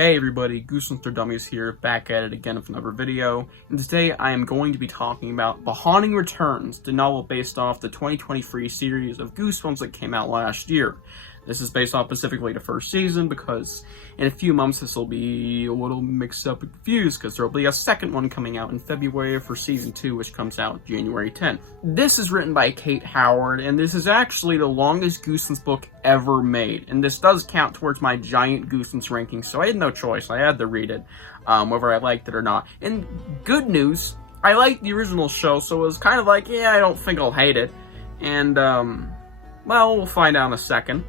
Hey everybody, Goosebumps for Dummies here, back at it again with another video, and today I am going to be talking about The Haunting Returns, the novel based off the 2023 series of Goosebumps that came out last year. This is based off specifically the first season because in a few months this will be a little mixed up and confused because there will be a second one coming out in February for season 2, which comes out January 10th. This is written by Kate Howard, and this is actually the longest Goosebumps book ever made, and this does count towards my giant Goosebumps ranking, so I had no choice. I had to read it, whether I liked it or not. And good news, I liked the original show, so it was kind of like, yeah, I don't think I'll hate it. And, well, we'll find out in a second.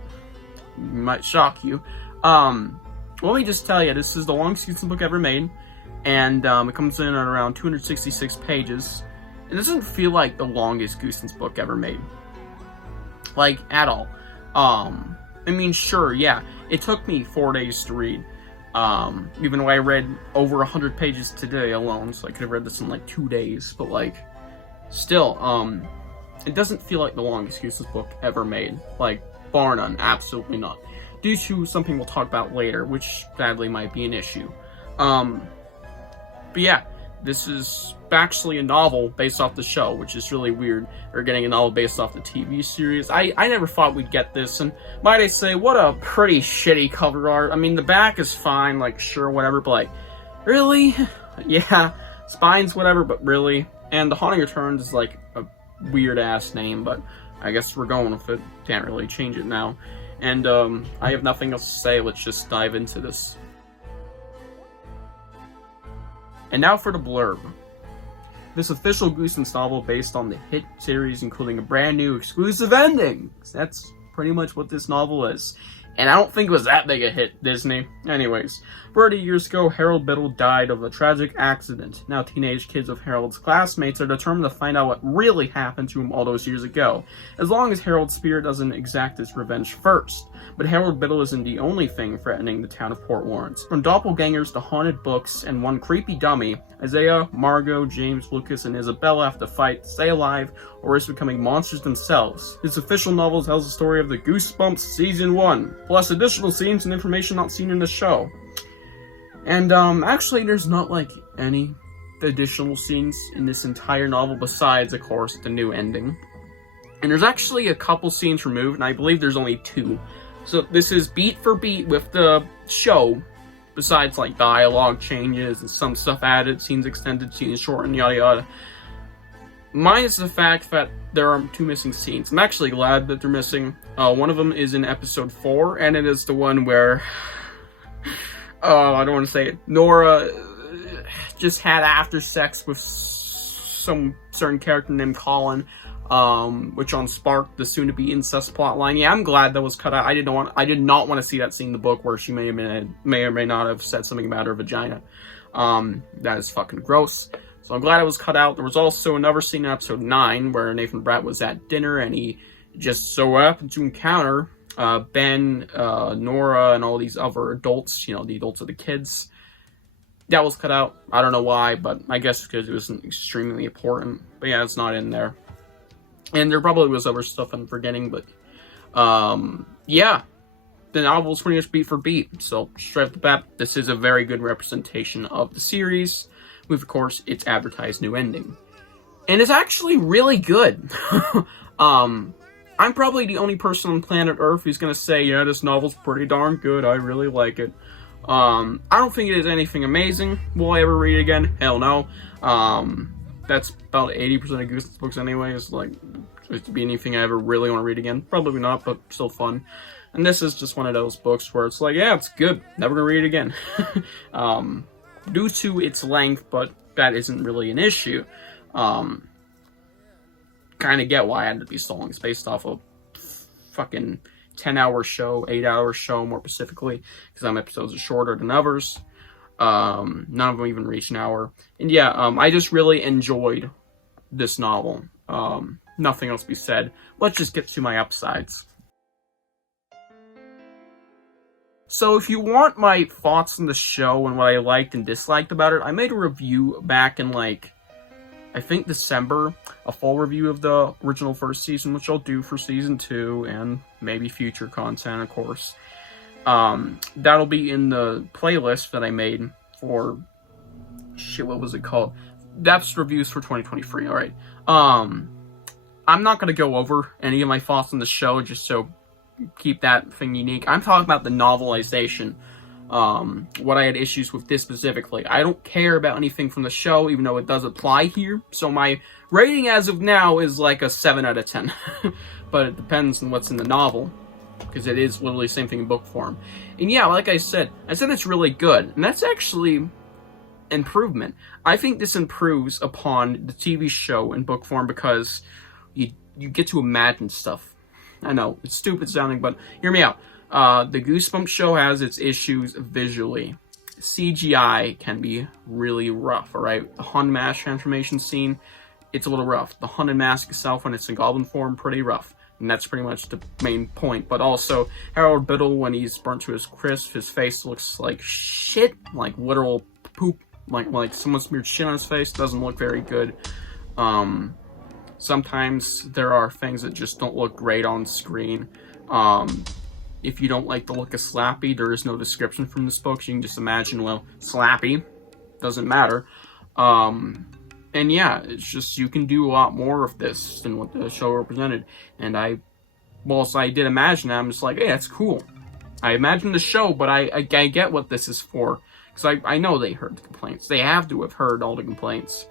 Might shock you. Let me just tell you, this is the longest Goosebumps book ever made, and it comes in at around 266 pages. It doesn't feel like the longest Goosebumps book ever made, like at all. I mean, sure, yeah, it took me 4 days to read, even though I read over 100 pages today alone, so I could have read this in like 2 days. But like, still, it doesn't feel like the longest Goosebumps book ever made, like. Bar none, absolutely not. Due to something we'll talk about later, which sadly might be an issue. But yeah, this is actually a novel based off the show, which is really weird. We're getting a novel based off the TV series. I never thought we'd get this, and might I say, what a pretty shitty cover art. I mean, the back is fine, like, sure, whatever, but like, really? Yeah, Spine's whatever, but really? And The Haunting Returns is like a weird-ass name, but I guess we're going with it. Can't really change it now. And I have nothing else to say. Let's just dive into this. And now for the blurb. This official Goosebumps novel based on the hit series, including a brand new exclusive ending. That's pretty much what this novel is. And I don't think it was that big a hit, Disney. Anyways, 30 years ago, Harold Biddle died of a tragic accident. Now teenage kids of Harold's classmates are determined to find out what really happened to him all those years ago, as long as Harold's spirit doesn't exact its revenge first. But Harold Biddle isn't the only thing threatening the town of Port Lawrence. From doppelgangers to haunted books and one creepy dummy, Isaiah, Margot, James, Lucas, and Isabella have to fight to stay alive or risk becoming monsters themselves. This official novel tells the story of the Goosebumps Season 1, plus additional scenes and information not seen in the show. And actually there's not like any additional scenes in this entire novel besides, of course, the new ending. And there's actually a couple scenes removed, and I believe there's only 2. So this is beat for beat with the show, besides like dialogue changes and some stuff added, scenes extended, scenes shortened, yada yada. Minus the fact that there are 2 missing scenes. I'm actually glad that they're missing. One of them is in episode 4, and it is the one where, I don't want to say it, Nora just had after sex with some certain character named Colin, which on sparked the soon-to-be incest plotline. Yeah, I'm glad that was cut out. I did not want to see that scene in the book where she may or may not have said something about her vagina. That is fucking gross. So I'm glad it was cut out. There was also another scene in episode 9 where Nathan Bratt was at dinner and he just so happened to encounter Ben, Nora, and all these other adults, you know, the adults of the kids. That was cut out. I don't know why, but I guess because it wasn't extremely important. But yeah, it's not in there. And there probably was other stuff I'm forgetting, but yeah. The novel's pretty much beat for beat. So straight off the bat, this is a very good representation of the series, with, of course, its advertised new ending. And it's actually really good. I'm probably the only person on planet Earth who's going to say, yeah, this novel's pretty darn good, I really like it. I don't think it is anything amazing. Will I ever read it again? Hell no. That's about 80% of Goosebumps books anyways. Like, if to be anything I ever really want to read again. Probably not, but still fun. And this is just one of those books where it's like, yeah, it's good. Never gonna read it again. Due to its length, but that isn't really an issue. Kind of get why I had to be so long. It's based off a fucking 10-hour show, 8-hour show more specifically, because some episodes are shorter than others. None of them even reach an hour. And yeah, I just really enjoyed this novel. Nothing else to be said. Let's just get to my upsides. So if you want my thoughts on the show and what I liked and disliked about it, I made a review back in like, I think December, a full review of the original first season, which I'll do for season 2 and maybe future content, of course. That'll be in the playlist that I made for, shit, what was it called? Depths Reviews for 2023, alright. I'm not gonna go over any of my thoughts on the show, just so keep that thing unique. I'm talking about the novelization. What I had issues with this specifically. I don't care about anything from the show, even though it does apply here. So my rating as of now is like a 7 out of 10. But it depends on what's in the novel, because it is literally the same thing in book form. And yeah, like I said it's really good. And that's actually improvement. I think this improves upon the TV show in book form because you get to imagine stuff. I know, it's stupid sounding, but hear me out. The Goosebumps show has its issues visually. CGI can be really rough, alright? The Haunted Mask transformation scene, it's a little rough. The Haunted Mask itself, when it's in goblin form, pretty rough. And that's pretty much the main point. But also, Harold Biddle, when he's burnt to his crisp, his face looks like shit. Like literal poop. Like someone smeared shit on his face. Doesn't look very good. Sometimes there are things that just don't look great on screen. If you don't like the look of Slappy, there is no description from this book. So you can just imagine, well, Slappy. Doesn't matter. And yeah, it's just, you can do a lot more of this than what the show represented. And whilst I did imagine that, I'm just like, hey, that's cool. I imagined the show, but I get what this is for. Because I know they heard the complaints. They have to have heard all the complaints.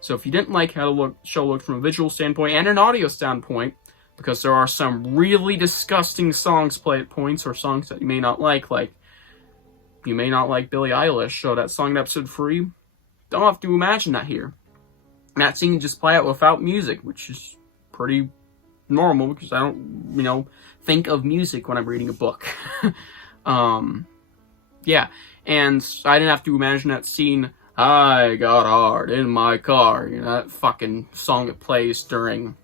So if you didn't like how the show looked from a visual standpoint and an audio standpoint, because there are some really disgusting songs played at points, or songs that you may not like you may not like Billie Eilish, so that song in episode 3, don't have to imagine that here. And that scene just play out without music, which is pretty normal, because I don't, think of music when I'm reading a book. Yeah, and I didn't have to imagine that scene, I got hard in my car, that fucking song that plays during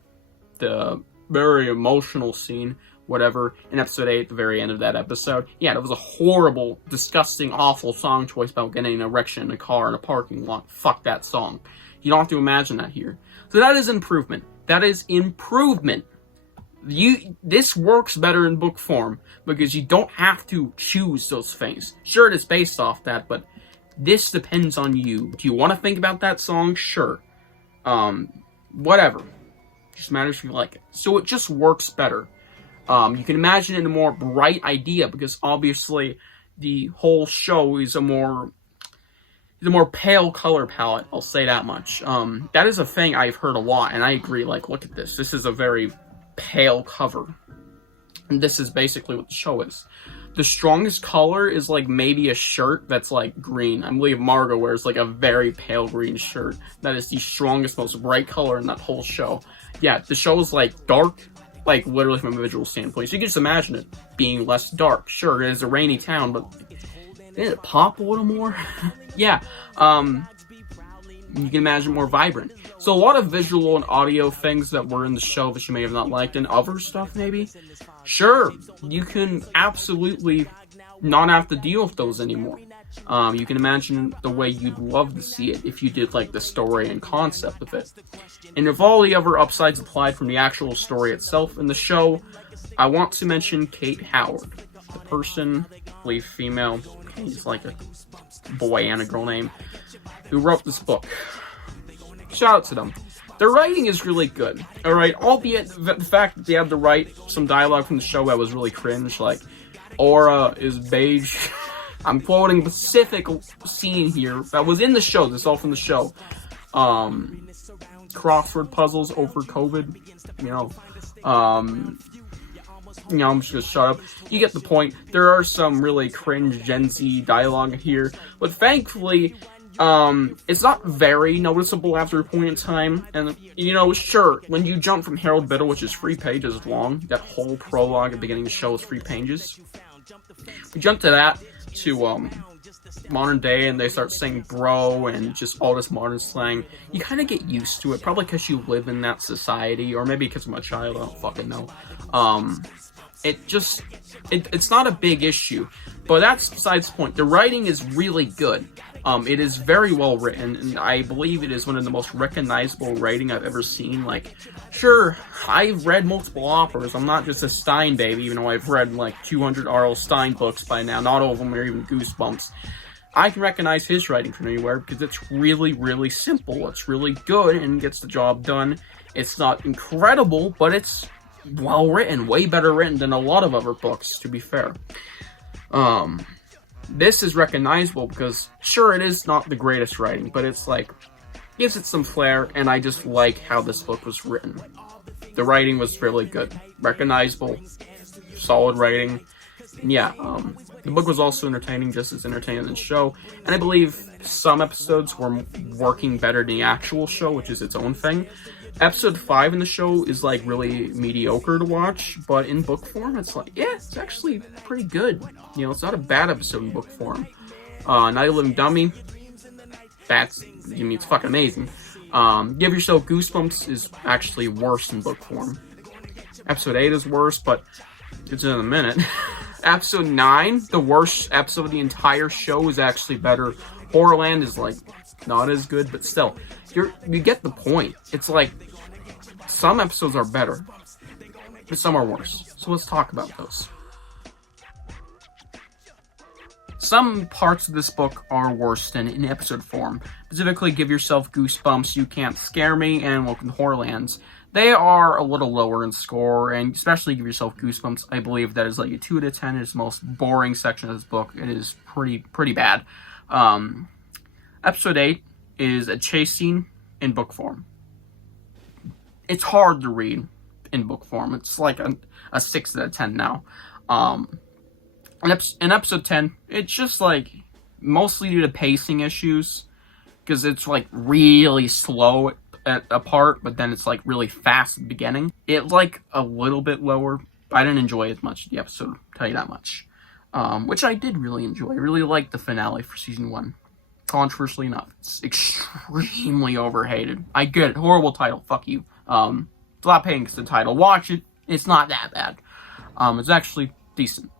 the very emotional scene, whatever, in episode 8 at the very end of that episode. Yeah, that was a horrible, disgusting, awful song choice about getting an erection in a car in a parking lot. Fuck that song. You don't have to imagine that here. So that is improvement. That is improvement. This works better in book form, because you don't have to choose those things. Sure, it is based off that, but this depends on you. Do you want to think about that song? Sure. Whatever. Just matters if you like it. So it just works better. You can imagine it a more bright idea, because obviously the whole show is a more pale color palette, I'll say that much. That is a thing I've heard a lot, and I agree. Like, look at this. This is a very pale cover. And this is basically what the show is. The strongest color is like maybe a shirt that's like green. I believe Margot wears like a very pale green shirt. That is the strongest, most bright color in that whole show. Yeah, the show is like dark, like literally from a visual standpoint. So you can just imagine it being less dark. Sure, it is a rainy town, but did it pop a little more? Yeah, you can imagine more vibrant. So a lot of visual and audio things that were in the show that you may have not liked, and other stuff maybe, sure, you can absolutely not have to deal with those anymore. You can imagine the way you'd love to see it if you did like the story and concept of it. And if all the other upsides applied from the actual story itself in the show, I want to mention Kate Howard, the person, I believe female, he's like a boy and a girl name, who wrote this book. Shout out to them. Their writing is really good, alright? Albeit the fact that they had to write some dialogue from the show that was really cringe, like, Aura is beige. I'm quoting a specific scene here that was in the show, this is all from the show. Crossword puzzles over COVID, I'm just gonna shut up. You get the point. There are some really cringe Gen Z dialogue here, but thankfully, it's not very noticeable after a point in time. And, sure, when you jump from Harold Biddle, which is 3 pages long, that whole prologue at the beginning of the show is 3 pages. We jump to that, to, modern day, and they start saying bro and just all this modern slang. You kind of get used to it, probably because you live in that society, or maybe because I'm a child, I don't fucking know. It's not a big issue, but that's besides the point. The writing is really good, It is very well written, and I believe it is one of the most recognizable writing I've ever seen. Like, sure, I've read multiple authors. I'm not just a Stine baby, even though I've read like 200 R.L. Stine books by now. Not all of them are even Goosebumps. I can recognize his writing from anywhere because it's really, really simple. It's really good and gets the job done. It's not incredible, but it's well written, way better written than a lot of other books, to be fair. This is recognizable because, sure, it is not the greatest writing, but it's like, gives it some flair, and I just like how this book was written. The writing was really good. Recognizable, solid writing. Yeah, the book was also entertaining, just as entertaining as the show, and I believe some episodes were working better than the actual show, which is its own thing. Episode 5 in the show is, like, really mediocre to watch, but in book form, it's like, yeah, it's actually pretty good. You know, it's not a bad episode in book form. Night of the Living Dummy, it's fucking amazing. Give Yourself Goosebumps is actually worse in book form. Episode 8 is worse, but it's in a minute. Episode 9, the worst episode of the entire show, is actually better. Horrorland is, like, not as good, but still, you get the point. It's like, some episodes are better, but some are worse. So let's talk about those. Some parts of this book are worse than in episode form. Specifically, Give Yourself Goosebumps, You Can't Scare Me, and Welcome to Horrorlands. They are a little lower in score, and especially Give Yourself Goosebumps, I believe that is like a 2 out of 10. It is the most boring section of this book. It is pretty bad. Episode 8 is a chase scene in book form. It's hard to read in book form. It's like a 6 out of 10 now. In episode 10, it's just like mostly due to pacing issues, because it's like really slow at a part, but then it's like really fast at the beginning. It's like a little bit lower. I didn't enjoy as much the episode, I'll tell you that much. Which I did really enjoy. I really liked the finale for season 1. Controversially enough, it's extremely overhated. I get it. Horrible title. Fuck you. Stop paying for the title. Watch it. It's not that bad. It's actually decent.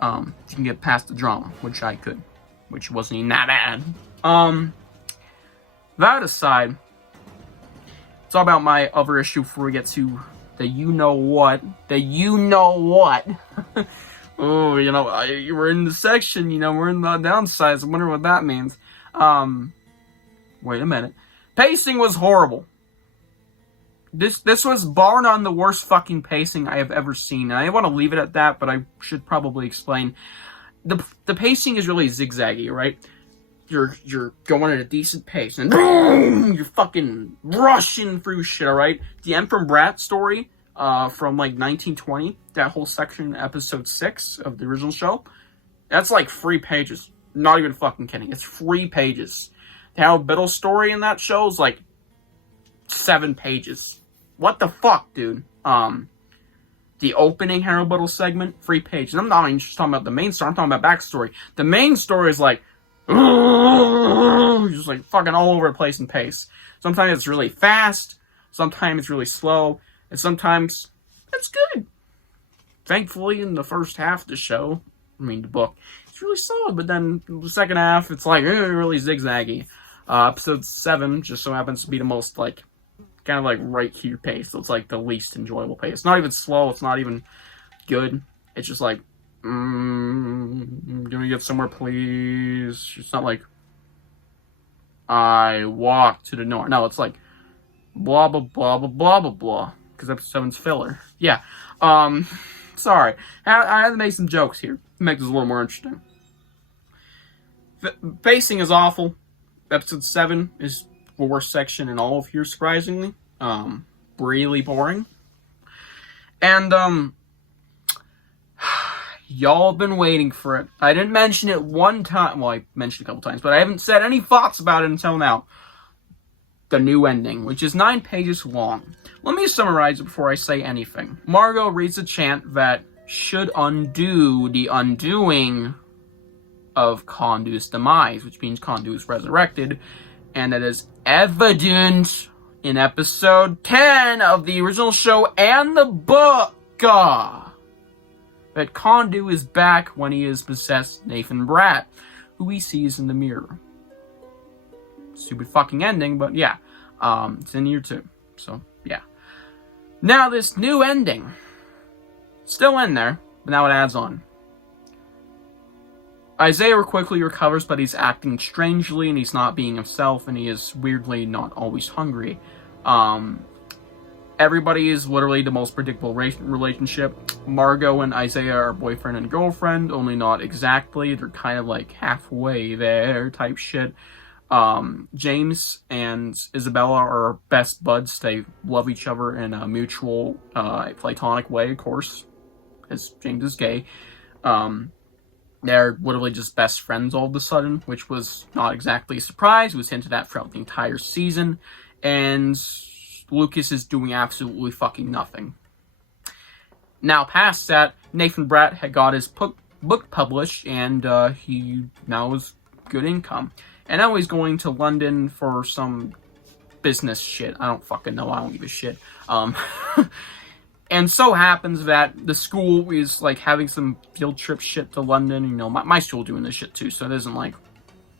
You can get past the drama, which I could, which wasn't even that bad. That aside, it's all about my other issue before we get to the you know what. Oh, you know, we're in the section, you know, we're in the downsides. I wonder what that means. Wait a minute. Pacing was horrible. This was bar none the worst fucking pacing I have ever seen. And I want to leave it at that, but I should probably explain. The pacing is really zigzaggy, right? You're going at a decent pace, and boom, you're fucking rushing through shit, alright? The M from Brat story, from like 1920, that whole section, episode 6 of the original show, that's like 3 pages. Not even fucking kidding. It's 3 pages. The Harold Biddle story in that show is like 7 pages. What the fuck, dude? The opening Harold Biddle segment, 3 pages. I'm not even just talking about the main story. I'm talking about backstory. The main story is like, just like fucking all over the place in pace. Sometimes it's really fast. Sometimes it's really slow. And sometimes it's good. Thankfully, in the first half of the show, the book, it's really solid, but then the second half, it's like really zigzaggy. Episode 7 just so happens to be the most, like, kind of like right here pace, so it's like the least enjoyable pace. It's not even slow, it's not even good. It's just like, can we get somewhere, please? It's not like, I walk to the north. No, it's like, blah, blah, blah, blah, blah, blah, blah. Because episode 7's filler. Yeah. Sorry. I had to make some jokes here to make this a little more interesting. Pacing is awful. Episode 7 is the worst section in all of here, surprisingly. Really boring. And, y'all have been waiting for it. I didn't mention it one time. Well, I mentioned it a couple times, but I haven't said any thoughts about it until now. The new ending, which is 9 pages long. Let me summarize it before I say anything. Margot reads a chant that should undo the undoing of Kondu's demise, which means Kondu is resurrected, and that is evident in episode 10 of the original show and the book. That Kondu is back when he has possessed Nathan Bratt, who he sees in the mirror. stupid fucking ending, but yeah. It's in year 2. So, yeah. Now, this new ending. Still in there, but now it adds on. Isaiah quickly recovers, but he's acting strangely, and he's not being himself, and he is weirdly not always hungry. Everybody is literally the most predictable relationship. Margot and Isaiah are boyfriend and girlfriend, only not exactly. They're kind of like halfway there type shit. James and Isabella are best buds. They love each other in a mutual, platonic way, of course, because James is gay. They're literally just best friends all of a sudden, which was not exactly a surprise. It was hinted at throughout the entire season. And Lucas is doing absolutely fucking nothing. Now, past that, Nathan Bratt had got his book published, and he now has good income. And now he's going to London for some business shit. I don't fucking know. I don't give a shit. And so happens that the school is, like, having some field trip shit to London. You know, my school doing this shit, too. So it isn't like,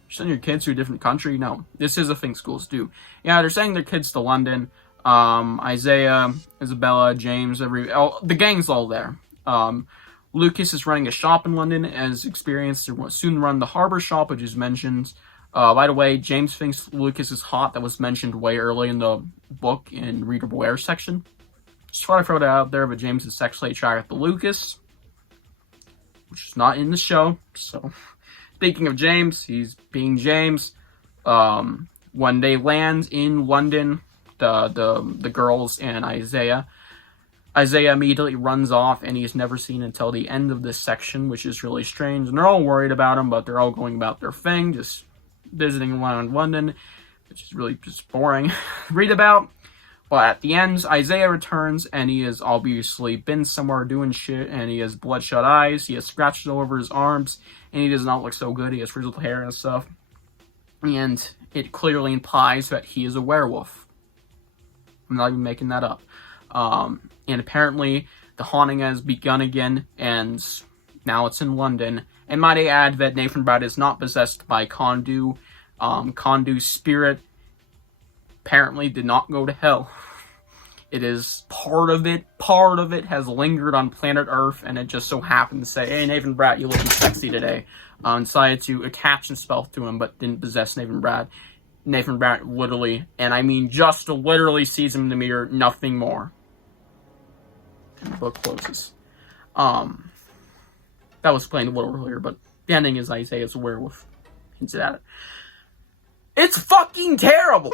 send your kids to a different country. No, this is a thing schools do. Yeah, they're sending their kids to London. Isaiah, Isabella, James, the gang's all there. Lucas is running a shop in London, as experienced to soon run the Harbor Shop, which is mentioned. By the way, James thinks Lucas is hot. That was mentioned way early in the book in Reader Beware section. Just thought I'd throw that out there, but James is sexually attracted to Lucas, which is not in the show. So, speaking of James, he's being James. When they land in London, the girls and Isaiah immediately runs off, and he's never seen until the end of this section, which is really strange. And they're all worried about him, but they're all going about their thing, just visiting around London, which is really just boring to read about. But at the end, Isaiah returns, and he has obviously been somewhere doing shit, and he has bloodshot eyes, he has scratches all over his arms, and he does not look so good. He has frizzled hair and stuff. And it clearly implies that he is a werewolf. I'm not even making that up. And apparently, the haunting has begun again, and now it's in London. And might I add that Nathan Bratt is not possessed by Kondu. Kondu's spirit apparently did not go to hell. It is part of it has lingered on planet Earth, and it just so happened to say, hey, Nathan Bratt, you looking sexy today. Decided to attach himself to him, but didn't possess Nathan Bratt. Nathan Bratt literally, and I mean just literally, sees him in the mirror, nothing more. And the book closes. That was explained a little earlier, but the ending is Isaiah's a werewolf. Hinted at it. It's fucking terrible!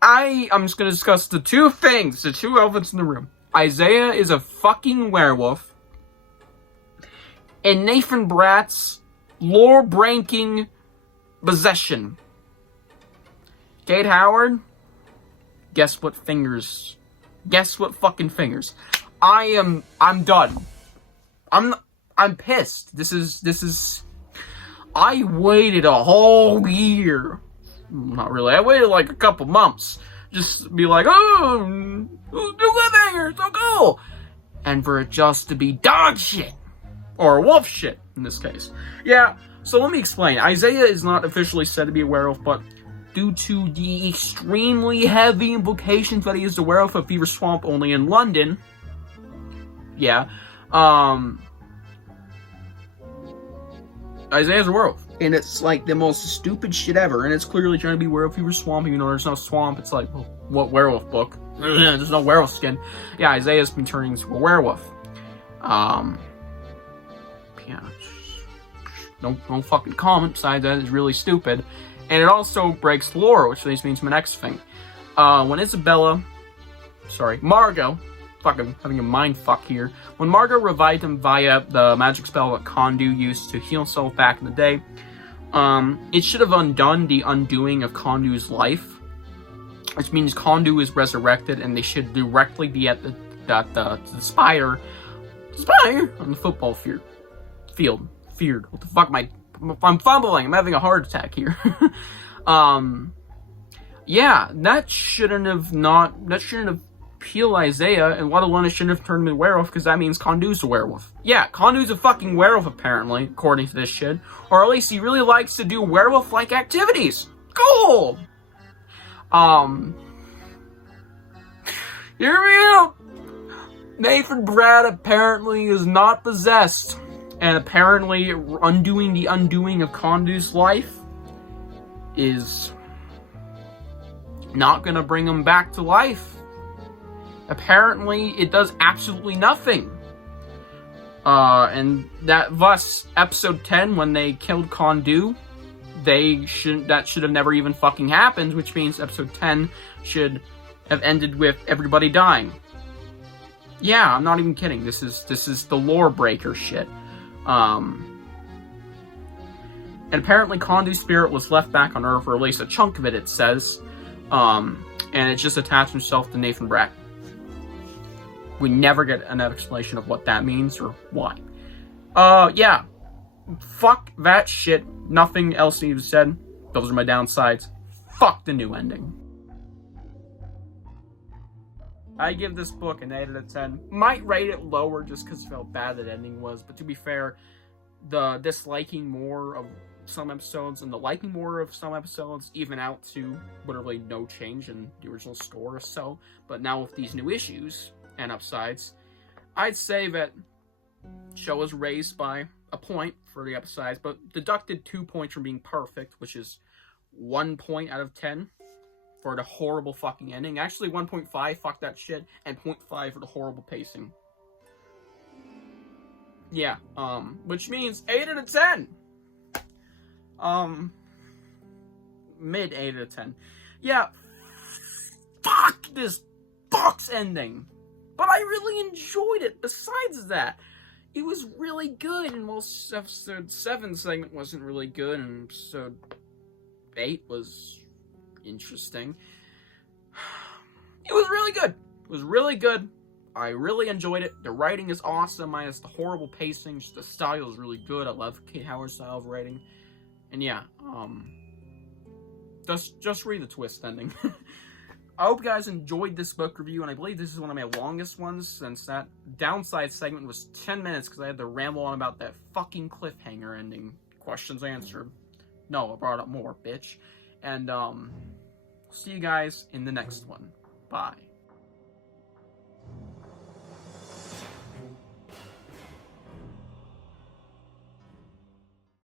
I'm just gonna discuss the two elephants in the room. Isaiah is a fucking werewolf, and Nathan Bratt's lore-breaking possession. Kate Howard, guess what fingers? Guess what fucking fingers? I'm done. I'm pissed. This is. I waited a whole year. Not really. I waited like a couple months. Just to be like, oh, new cliffhanger, so cool. And for it just to be dog shit. Or wolf shit, in this case. Yeah, so let me explain. Isaiah is not officially said to be a werewolf, but due to the extremely heavy implications that he is a werewolf of Fever Swamp only in London, yeah, Isaiah's a werewolf. And it's like the most stupid shit ever. And it's clearly trying to be Werewolf Fever Swamp, even though there's no swamp. It's like, well, what werewolf book? There's no werewolf skin. Yeah, Isaiah's been turning into a werewolf. Yeah. No fucking comment besides that is really stupid. And it also breaks lore, which leads me to my next thing. When Margot, fucking having a mind fuck here. When Margot revived him via the magic spell that Kondu used to heal himself back in the day, it should have undone the undoing of Kondu's life, which means Kondu is resurrected, and they should directly be at the spire on the football field. What the fuck am I'm fumbling. I'm having a heart attack here. Yeah, that shouldn't have peel Isaiah, and what Alana shouldn't have turned him into a werewolf, because that means Kondu's a werewolf. Yeah, Kondu's a fucking werewolf, apparently, according to this shit. Or at least he really likes to do werewolf-like activities. Cool! Hear me out! Nathan Brad apparently is not possessed. And apparently undoing the undoing of Kondu's life is not gonna bring him back to life. Apparently it does absolutely nothing. And thus, episode 10, when they killed Kondu, that should have never even fucking happened, which means episode 10 should have ended with everybody dying. Yeah, I'm not even kidding. This is the lore breaker shit. And apparently Kondu's spirit was left back on Earth, or at least a chunk of it, it says. And it just attached himself to Nathan Brack. We never get an explanation of what that means or why. Yeah. Fuck that shit. Nothing else needs to be said. Those are my downsides. Fuck the new ending. I give this book an 8 out of 10. Might rate it lower just because I felt bad that ending was, but to be fair, the disliking more of some episodes and the liking more of some episodes even out to literally no change in the original score or so. But now with these new issues and upsides, I'd say that show was raised by a point for the upsides, but deducted 2 points from being perfect, which is 1 point out of 10. For the horrible fucking ending. Actually, 1.5, fuck that shit, and 0.5 for the horrible pacing. Yeah, which means 8 out of 10. Mid 8 out of 10. Yeah, fuck this book's ending. But I really enjoyed it. Besides that, it was really good, and most episode 7 segment wasn't really good, and episode 8 was interesting. It was really good. It was really good. I really enjoyed it. The writing is awesome, minus the horrible pacing. Just the style is really good. I love Kate Howard's style of writing. And yeah, just read the twist ending. I hope you guys enjoyed this book review, and I believe this is one of my longest ones, since that downside segment was 10 minutes, because I had to ramble on about that fucking cliffhanger ending. Questions answered. No, I brought up more, bitch. And, see you guys in the next one. Bye.